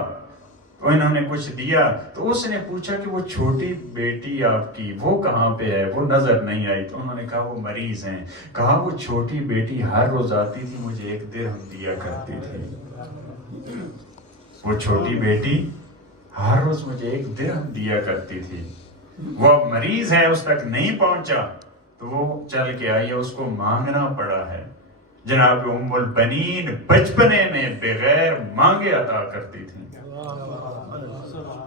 تو انہوں نے کچھ دیا تو اس نے پوچھا کہ وہ چھوٹی بیٹی آپ کی وہ کہاں پہ ہے، وہ نظر نہیں آئی. تو انہوں نے کہا وہ مریض ہیں. کہا وہ چھوٹی بیٹی ہر روز آتی تھی مجھے 1 درہم دیا کرتی تھی. وہ چھوٹی بیٹی ہر روز مجھے 1 درہم دیا کرتی تھی. وہ اب مریض ہے، اس تک نہیں پہنچا تو وہ چل کے آئی ہے، اس کو مانگنا پڑا ہے. جناب ام البنین بچپنے میں بغیر مانگے عطا کرتی تھی.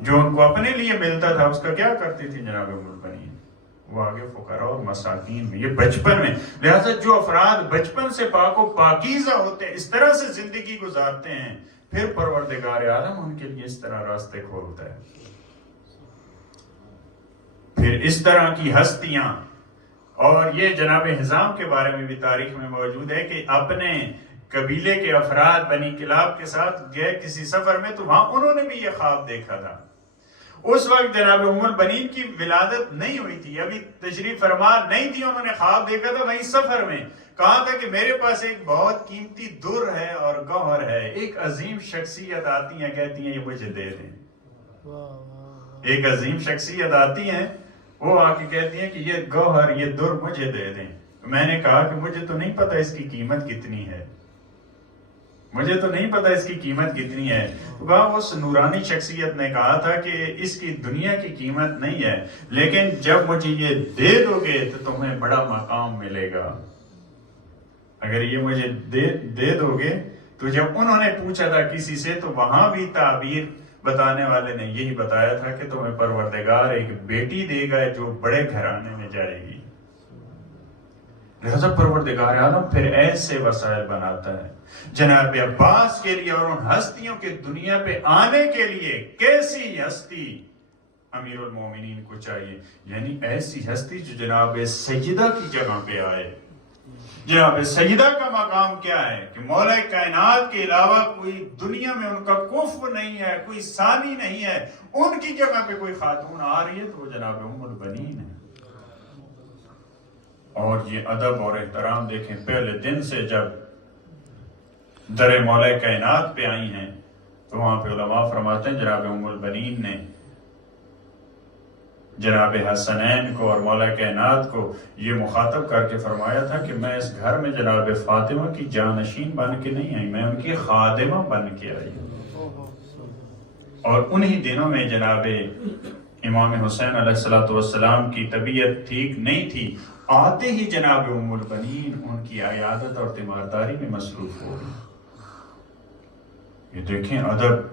جو ان کو اپنے لیے ملتا تھا اس کا کیا کرتی تھی جناب ام البنین. وہ آگے فقراء اور مساکین میں، یہ بچپن میں. لہذا جو افراد بچپن سے پاک و پاکیزہ ہوتے ہیں، اس طرح سے زندگی گزارتے ہیں، پھر پروردگار عالم ان کے لیے اس طرح راستے کھولتا ہے. پھر اس طرح کی ہستیاں. اور یہ جناب حزام کے بارے میں بھی تاریخ میں موجود ہے کہ اپنے قبیلے کے افراد بنی کلاب کے ساتھ گئے کسی سفر میں تو وہاں انہوں نے بھی یہ خواب دیکھا تھا. اس وقت جناب ام البنین کی ولادت نہیں ہوئی تھی، ابھی تشریف فرما نہیں تھی. انہوں نے خواب دیکھا تھا وہیں سفر میں. کہا تھا کہ میرے پاس ایک بہت قیمتی در ہے اور گوہر ہے. ایک عظیم شخصیت آتی ہیں کہتی ہیں یہ مجھے دے دیں. ایک عظیم شخصیت آتی ہیں وہ آ کے کہتی ہیں کہ یہ گوہر یہ در مجھے دے دیں. میں نے کہا کہ مجھے تو نہیں پتا اس کی قیمت کتنی ہے، مجھے تو نہیں پتا اس کی قیمت کتنی ہے. تو کہا اس نورانی شخصیت نے کہا تھا کہ اس کی دنیا کی قیمت نہیں ہے، لیکن جب مجھے یہ دے دو گے تو تمہیں بڑا مقام ملے گا. اگر یہ مجھے دے دو گے تو جب انہوں نے پوچھا تھا کسی سے تو وہاں بھی تعبیر بتانے والے نے یہی بتایا تھا کہ تمہیں پروردگار ایک بیٹی دے گا جو بڑے گھرانے میں جائے گی. لہذا پروردگار عالم پھر ایسے وسائل بناتا ہے. جناب عباس کے لیے اور ان ہستیوں کے دنیا پہ آنے کے لیے کیسی ہستی امیر المومنین کو چاہیے، یعنی ایسی ہستی جو جناب سیدہ کی جگہ پہ آئے. جناب سیدہ کا مقام کیا ہے کہ مولا کائنات کے علاوہ کوئی دنیا میں ان کا کفو نہیں ہے، کوئی ثانی نہیں ہے. ان کی جگہ پہ کوئی خاتون آ رہی ہے تو وہ جناب ام البنین ہے. اور یہ ادب اور احترام دیکھیں، پہلے دن سے جب در مولا کائنات پہ آئی ہیں تو وہاں پہ علماء فرماتے ہیں جناب ام البنین نے جناب حسنین کو اور مولا کائنات کو یہ مخاطب کر کے فرمایا تھا کہ میں اس گھر میں جناب فاطمہ کی جانشین بن کے نہیں آئی، میں ان کی خادمہ بن کے آئی. اور انہی دنوں میں جناب امام حسین علیہ السلام کی طبیعت ٹھیک نہیں تھی. آتے ہی جناب ام البنین ان کی عیادت اور تیمارداری میں مصروف ہو گئی. یہ دیکھیں ادب.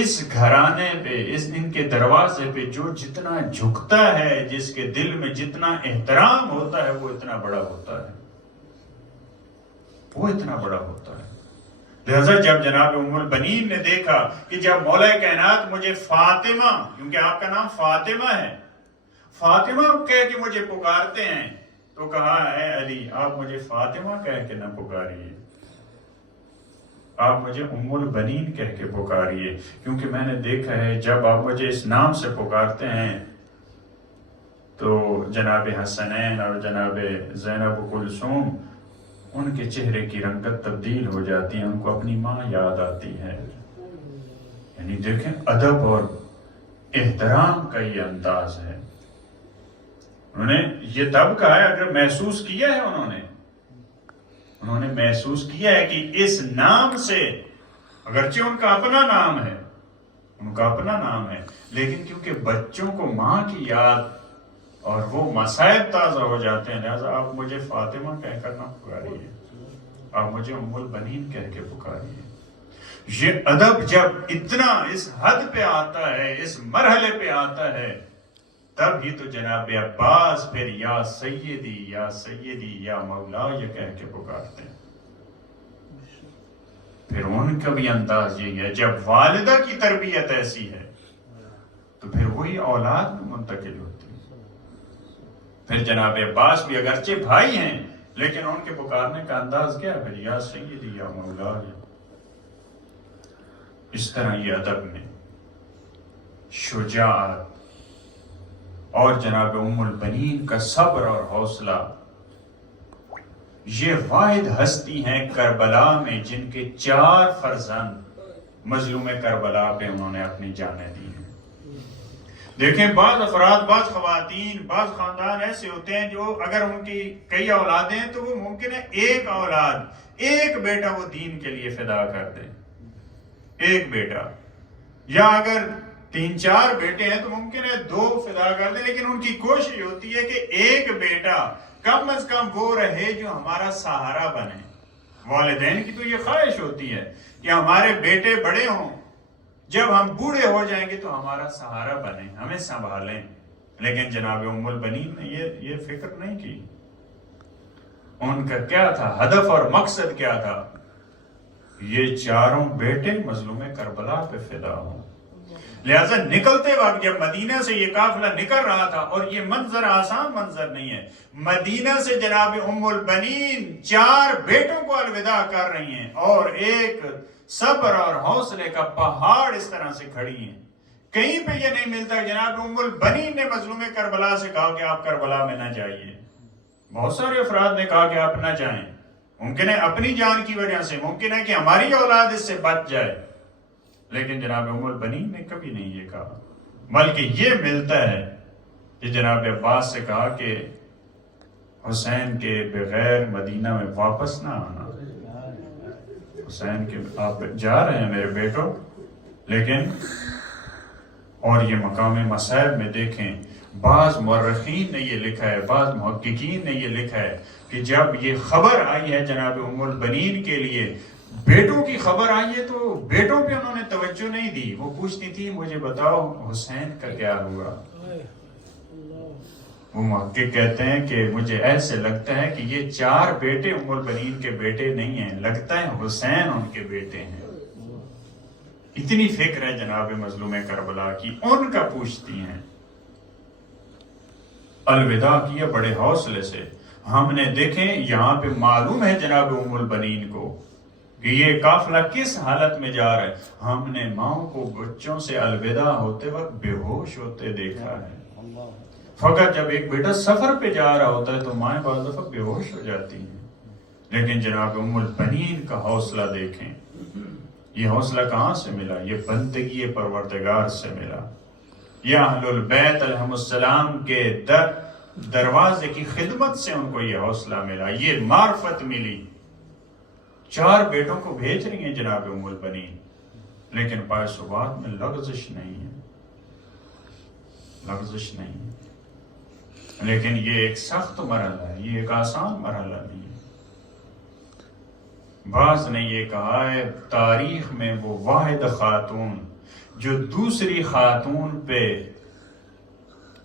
اس گھرانے پہ ان کے دروازے پہ جو جتنا جھکتا ہے، جس کے دل میں جتنا احترام ہوتا ہے وہ اتنا بڑا ہوتا ہے، وہ اتنا بڑا ہوتا ہے. لہذا جب جناب ام البنین نے دیکھا کہ جب مولا کائنات مجھے فاطمہ، کیونکہ آپ کا نام فاطمہ ہے، فاطمہ کہہ کے مجھے پکارتے ہیں تو کہا اے علی آپ مجھے فاطمہ کہہ کے نہ پکاریے، آپ مجھے ام البنین کہہ کے پکاریے. کیونکہ میں نے دیکھا ہے جب آپ مجھے اس نام سے پکارتے ہیں تو جناب حسنین اور جناب زینب و کلثوم ان کے چہرے کی رنگت تبدیل ہو جاتی ہے، ان کو اپنی ماں یاد آتی ہے. یعنی دیکھیں ادب اور احترام کا یہ انداز ہے. انہوں نے یہ تب کہا ہے، اگر محسوس کیا ہے انہوں نے محسوس کیا ہے کہ اس نام سے، اگرچہ ان کا اپنا نام ہے، لیکن کیونکہ بچوں کو ماں کی یاد اور وہ مصائب تازہ ہو جاتے ہیں، لہذا آپ مجھے فاطمہ کہہ کر نہ پکاریے، آپ مجھے ام البنین کہہ کے پکاریے۔ یہ ادب جب اتنا اس حد پہ آتا ہے، اس مرحلے پہ آتا ہے، تب ہی تو جناب عباس پھر یا سیدی یا مولا یہ کہہ کے پکارتے ہیں۔ پھر ان کا بھی انداز یہی ہے، جب والدہ کی تربیت ایسی ہے تو پھر وہی اولاد میں منتقل ہوتی ہے۔ پھر جناب عباس بھی اگرچہ بھائی ہیں، لیکن ان کے پکارنے کا انداز کیا ہے؟ پھر یا سیدی یا مولا۔ اس طرح یہ ادب میں شجاعت اور جناب ام البنین کا صبر اور حوصلہ، یہ واحد ہستی ہیں کربلا میں جن کے 4 فرزند مظلوم کربلا پہ انہوں نے اپنی جانیں دی ہیں۔ دیکھیں بعض افراد، بعض خواتین، بعض خاندان ایسے ہوتے ہیں جو اگر ان کی کئی اولادیں ہیں تو وہ ممکن ہے ایک بیٹا وہ دین کے لیے فدا کر دے، ایک بیٹا، یا اگر 3-4 بیٹے ہیں تو ممکن ہے 2 فدا کر دیں، لیکن ان کی کوشش ہوتی ہے کہ ایک بیٹا کم از کم وہ رہے جو ہمارا سہارا بنے۔ والدین کی تو یہ خواہش ہوتی ہے کہ ہمارے بیٹے بڑے ہوں، جب ہم بوڑھے ہو جائیں گے تو ہمارا سہارا بنے، ہمیں سنبھالیں۔ لیکن جناب ام البنین نے یہ فکر نہیں کی۔ ان کا کیا تھا ہدف اور مقصد؟ کیا تھا؟ یہ 4 بیٹے مظلوم کربلا پہ فدا ہوں۔ لہذا نکلتے وقت جب مدینہ سے یہ قافلہ نکل رہا تھا، اور یہ منظر آسان منظر نہیں ہے، مدینہ سے جناب ام البنین 4 بیٹوں کو الوداع کر رہی ہیں، اور ایک صبر اور حوصلے کا پہاڑ اس طرح سے کھڑی ہیں۔ کہیں پہ یہ نہیں ملتا جناب ام البنین نے مظلوم کربلا سے کہا کہ آپ کربلا میں نہ جائیے۔ بہت سارے افراد نے کہا کہ آپ نہ جائیں، ممکن ہے اپنی جان کی وجہ سے، ممکن ہے کہ ہماری اولاد اس سے بچ جائے، لیکن جناب ام البنین نے کبھی نہیں یہ کہا، بلکہ یہ ملتا ہے کہ جناب عباس سے کہا کہ حسین کے بغیر مدینہ میں واپس نہ آنا۔ حسین کے آپ جا رہے ہیں میرے بیٹو، لیکن اور یہ مقام مصائب میں دیکھیں، بعض مورخین نے یہ لکھا ہے، بعض محققین نے یہ لکھا ہے کہ جب یہ خبر آئی ہے جناب ام البنین کے لیے، بیٹوں کی خبر آئی ہے، تو بیٹوں پہ انہوں نے توجہ نہیں دی۔ وہ پوچھتی تھی مجھے بتاؤ حسین کا کیا ہوا۔ وہ محقق کہتے ہیں کہ مجھے ایسے لگتا ہے کہ یہ 4 بیٹے ام البنین کے بیٹے نہیں ہیں، لگتا ہے حسین ان کے بیٹے ہیں۔ اتنی فکر ہے جناب مظلوم کربلا کی، ان کا پوچھتی ہیں۔ الوداع کیا بڑے حوصلے سے۔ ہم نے دیکھیں یہاں پہ معلوم ہے جناب ام البنین کو کہ یہ قافلہ کس حالت میں جا رہا ہے۔ ہم نے ماؤں کو بچوں سے الوداع ہوتے وقت بے ہوش ہوتے دیکھا ہے۔ فقط جب ایک بیٹا سفر پہ جا رہا ہوتا ہے تو مائیں بعض دفعہ بے ہوش ہو جاتی ہیں، لیکن جناب ام البنین کا حوصلہ دیکھیں۔ یہ حوصلہ کہاں سے ملا؟ یہ بندگی پروردگار سے ملا، یہ اہل البیت علیہم السلام کے دروازے کی خدمت سے ان کو یہ حوصلہ ملا، یہ معرفت ملی۔ 4 بیٹوں کو بھیج رہی ہیں جناب ام البنین، لیکن پائے-ثبات میں لغزش نہیں ہے، لغزش نہیں ہے۔ لیکن یہ ایک سخت مرحلہ ہے، یہ ایک آسان مرحلہ نہیں ہے۔ بعض نے یہ کہا ہے تاریخ میں وہ واحد خاتون جو دوسری خاتون پہ،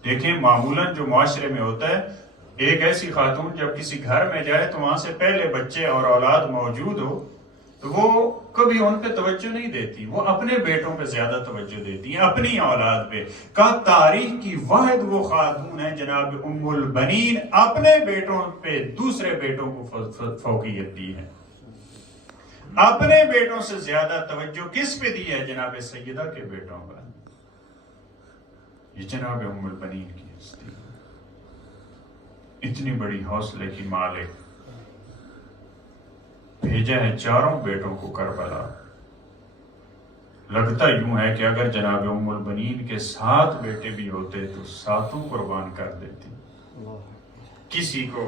دیکھیں معمولاً جو معاشرے میں ہوتا ہے، ایک ایسی خاتون جب کسی گھر میں جائے تو وہاں سے پہلے بچے اور اولاد موجود ہو تو وہ کبھی ان پہ توجہ نہیں دیتی، وہ اپنے بیٹوں پہ زیادہ توجہ دیتی ہیں، اپنی اولاد پہ۔ کا تاریخ کی واحد وہ خاتون ہے جناب ام البنین، اپنے بیٹوں پہ دوسرے بیٹوں کو فوقیت دی ہے، اپنے بیٹوں سے زیادہ توجہ کس پہ دی ہے؟ جناب سیدہ کے بیٹوں پر۔ یہ جناب ام البنین کی ہستی، اتنی بڑی حوصلے کی مالک، بھیجا ہے 4 بیٹوں کو کربلا۔ لگتا یوں ہے کہ اگر جناب ام البنین کے 7 بیٹے بھی ہوتے تو 7 قربان کر دیتی، کسی کو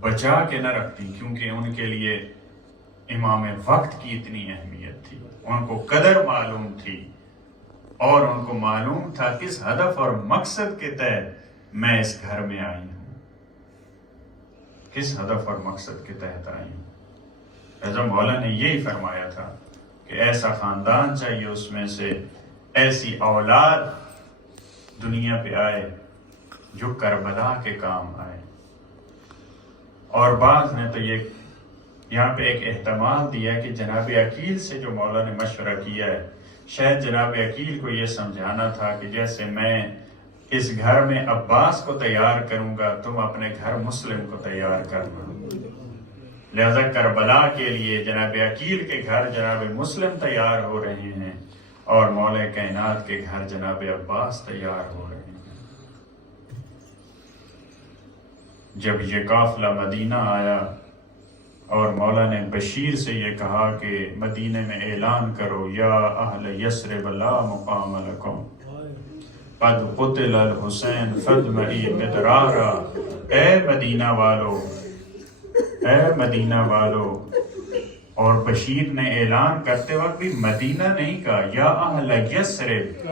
بچا کے نہ رکھتی، کیونکہ ان کے لیے امام وقت کی اتنی اہمیت تھی، ان کو قدر معلوم تھی، اور ان کو معلوم تھا کس ہدف اور مقصد کے تحت میں اس گھر میں آئی ہوں، کس ہدف اور مقصد کے تحت آئی ہوں۔ اعظم مولا نے یہی فرمایا تھا کہ ایسا خاندان چاہیے، اس میں سے ایسی اولاد دنیا پہ آئے جو کربلا کے کام آئے۔ اور بعض نے تو یہ یہاں پہ ایک احتمال دیا کہ جناب عقیل سے جو مولا نے مشورہ کیا ہے، شاید جناب عقیل کو یہ سمجھانا تھا کہ جیسے میں اس گھر میں عباس کو تیار کروں گا، تم اپنے گھر مسلم کو تیار کرنا۔ لہذا کربلا کے لیے جناب عقیل کے گھر جناب مسلم تیار ہو رہے ہیں، اور مولا کائنات کے گھر جناب عباس تیار ہو رہے ہیں۔ جب یہ قافلہ مدینہ آیا اور مولا نے بشیر سے یہ کہا کہ مدینے میں اعلان کرو، یا اہل یثرب لا مقام لکم قد قتل الحسین فادمعی مدرارا۔ اے مدینہ والو، اے مدینہ والو، اور بشیر نے اعلان کرتے وقت بھی مدینہ نہیں کہا، یا اہل یثرب۔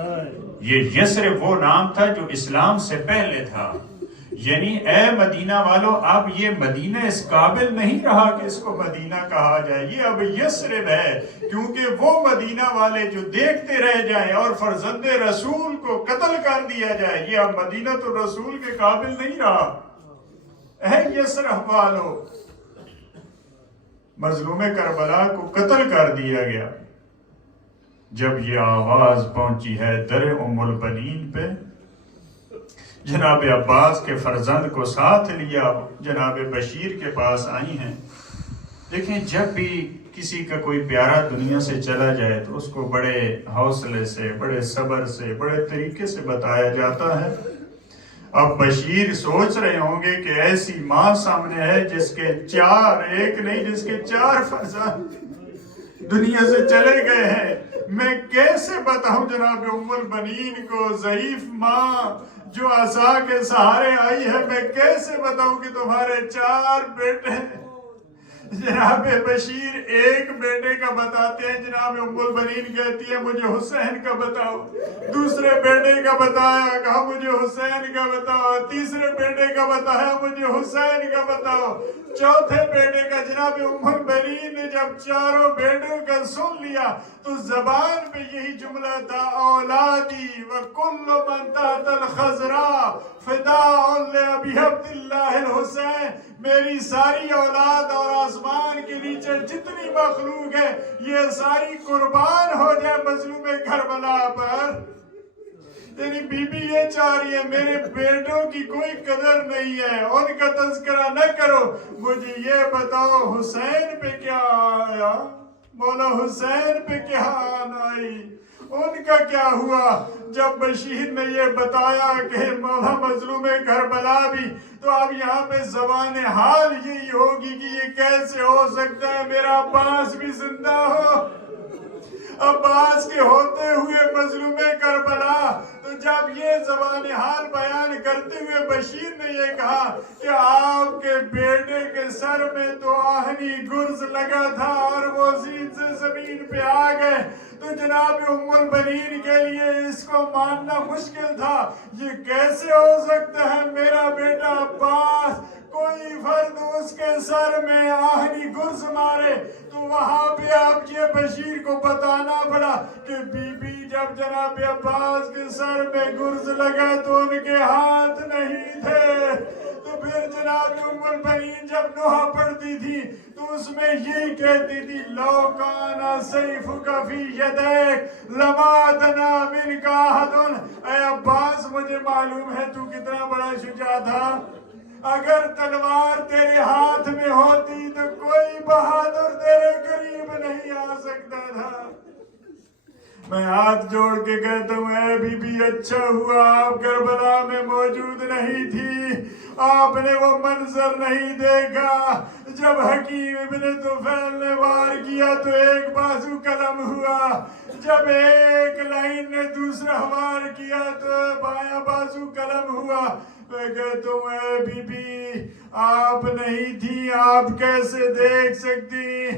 یہ یثرب وہ نام تھا جو اسلام سے پہلے تھا، یعنی اے مدینہ والو، اب یہ مدینہ اس قابل نہیں رہا کہ اس کو مدینہ کہا جائے، یہ اب یثرب ہے، کیونکہ وہ مدینہ والے جو دیکھتے رہ جائیں اور فرزند رسول کو قتل کر دیا جائے، یہ اب مدینہ تو رسول کے قابل نہیں رہا۔ اے یثرب والو، مظلوم کربلا کو قتل کر دیا گیا۔ جب یہ آواز پہنچی ہے در ام البنین پہ، جناب عباس کے فرزند کو ساتھ لیا، جناب بشیر کے پاس آئی ہیں۔ دیکھیں، جب بھی کسی کا کوئی پیارا دنیا سے چلا جائے تو اس کو بڑے حوصلے سے، بڑے صبر سے، بڑے طریقے سے بتایا جاتا ہے۔ اب بشیر سوچ رہے ہوں گے کہ ایسی ماں سامنے ہے جس کے ایک نہیں جس کے 4 فرزند دنیا سے چلے گئے ہیں، میں کیسے بتاؤں جناب ام البنین کو، ضعیف ماں جو عصا کے سہارے آئی ہے، میں کیسے بتاؤں کہ تمہارے 4 بیٹے ہیں۔ جناب بشیر ایک بیٹے کا بتاتے ہیں، جناب ام البنین کہتی ہے مجھے حسین کا بتاؤ، دوسرے بیٹے کا بتایا، کہا مجھے حسین کا بتاؤ، تیسرے بیٹے کا بتایا، مجھے حسین کا بتاؤ، چوتھے بیٹے کا جناب ام البنین نے جب 4 بیٹوں کا سن لیا تو زبان پہ یہی جملہ تھا، اولادی وکل من تحت الخضراء فداء لأبی عبداللہ الحسین، میری ساری اولاد اور آسمان کے نیچے جتنی مخلوق ہے یہ ساری قربان ہو جائے مظلوم کربلا پر۔ یعنی بی بی یہ چاہ رہی ہے میرے بیٹوں کی کوئی قدر نہیں ہے، ان کا تذکرہ نہ کرو، مجھے یہ بتاؤ حسین پہ کیا آیا، مولا حسین پہ کیا آنا آئی، ان کا کیا ہوا۔ جب بشیر نے یہ بتایا کہ مولا مظلوم کربلا بھی، تو اب یہاں پہ زبان حال یہی ہوگی کہ یہ کیسے ہو سکتا ہے میرا عباس بھی زندہ ہو، عباس کے ہوتے ہوئے مظلوم کربلا۔ تو جب یہ زبان حال بیان کرتے ہوئے بشیر نے یہ کہا کہ آپ کے بیٹے کے سر میں تو آہنی گرز لگا تھا اور وہ زین سے زمین پہ آ گئے، تو جناب ام البنین کے لیے اس کو ماننا مشکل تھا، یہ کیسے ہو سکتا ہے میرا بیٹا عباس کوئی فرد اس کے سر میں آہنی گرز مارے۔ تو وہاں پہ آپ یہ بشیر کو بتانا پڑا کہ بی بی جب جناب عباس کے سر میں گرز لگا تو ان کے ہاتھ نہیں تھے۔ تو پھر جناب ام البنین جب نوحہ پڑھتی تھی تو اس میں یہی کہتی تھی، لو کانا سیفک فی یدیک لما دنا منک احد۔ اے عباس مجھے معلوم ہے تو کتنا بڑا شجاع تھا، اگر تلوار تیرے ہاتھ میں ہوتی تو کوئی بہادر تیرے قریب نہیں آ سکتا تھا۔ میں ہاتھ جوڑ کے کہتا ہوں اے بی بی اچھا ہوا آپ کربلا میں موجود نہیں تھی، آپ نے وہ منظر نہیں دیکھا جب حکیم ابن طفیل نے وار کیا تو ایک بازو قلم ہوا، جب ایک لائن نے دوسرا وار کیا تو بایاں بازو قلم ہوا۔ کہ تم اے بی بی آپ نہیں تھی، آپ کیسے دیکھ سکتی؟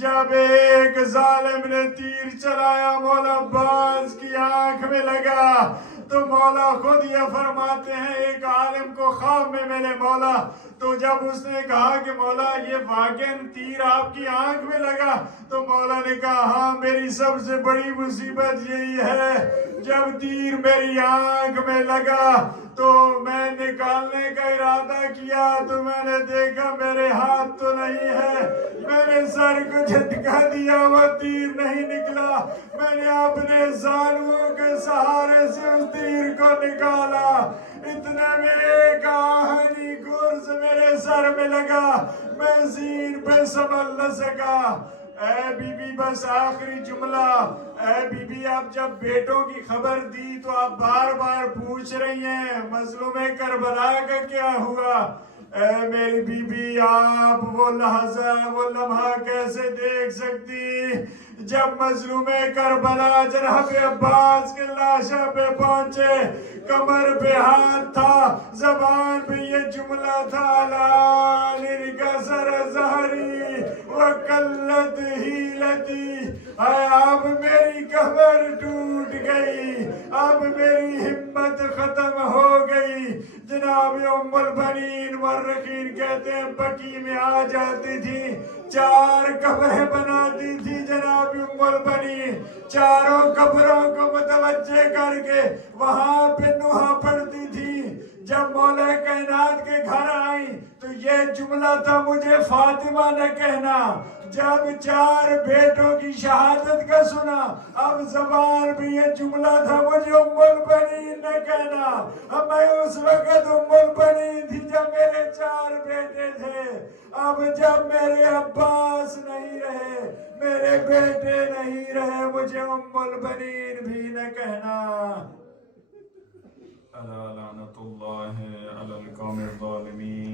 جب ایک ظالم نے تیر چلایا مولا عباس کی آنکھ میں لگا تو مولا خود یہ فرماتے ہیں ایک عالم کو خواب میں ملے مولا، تو جب اس نے کہا کہ مولا یہ واقعاً تیر آپ کی آنکھ میں لگا تو مولا نے کہا ہاں میری سب سے بڑی مصیبت یہی ہے، جب تیر میری آنکھ میں لگا تو میں نکالنے کا ارادہ کیا تو میں نے دیکھا میرے ہاتھ تو نہیں ہے، میں نے سر کو جھٹکا دیا وہ تیر نہیں نکلا، میں نے اپنے زانوؤں کے سہارے سے اس تیر کو نکالا، اتنے میں ایک آہنی گرز میرے سر میں لگا، میں زین پہ سنبھل نہ سکا۔ اے بی بی بس آخری جملہ، اے بی بی آپ جب بیٹوں کی خبر دی تو آپ بار بار پوچھ رہی ہیں مظلوم کربلا کا کیا ہوا؟ اے میری بی بی آپ وہ لحظہ وہ لمحہ کیسے دیکھ سکتی جب مظلوم کربلا جناب عباس کے لاشا پہ پہنچے، کمر پہ ہاتھ تھا، زبان پہ یہ جملہ تھا لان انکسر ظہری وقلت حیلتی، اب میری کمر ٹوٹ گئی، اب میری ہمت ختم ہو گئی۔ جناب ام البنین مورخین کہتے ہیں بقی میں آ جاتی تھی، 4 قبریں بناتی تھی جناب ام البنین، چاروں قبروں کو متوجہ کر کے وہاں پہ نوحہ پڑھتی تھی۔ جب مولا کائنات کے گھر آئیں تو یہ جملہ تھا مجھے فاطمہ نے کہنا، جب 4 بیٹوں کی شہادت کا سنا اب زبان بھی یہ جملہ تھا مجھے ام البنین نے کہنا، اب میں اس وقت ام البنین تھی جب میرے 4 بیٹے تھے، اب جب میرے عباس نہیں رہے، میرے بیٹے نہیں رہے، مجھے ام البنین بھی نہ کہنا۔ الا لعنت اللہ علی القوم الظالمین۔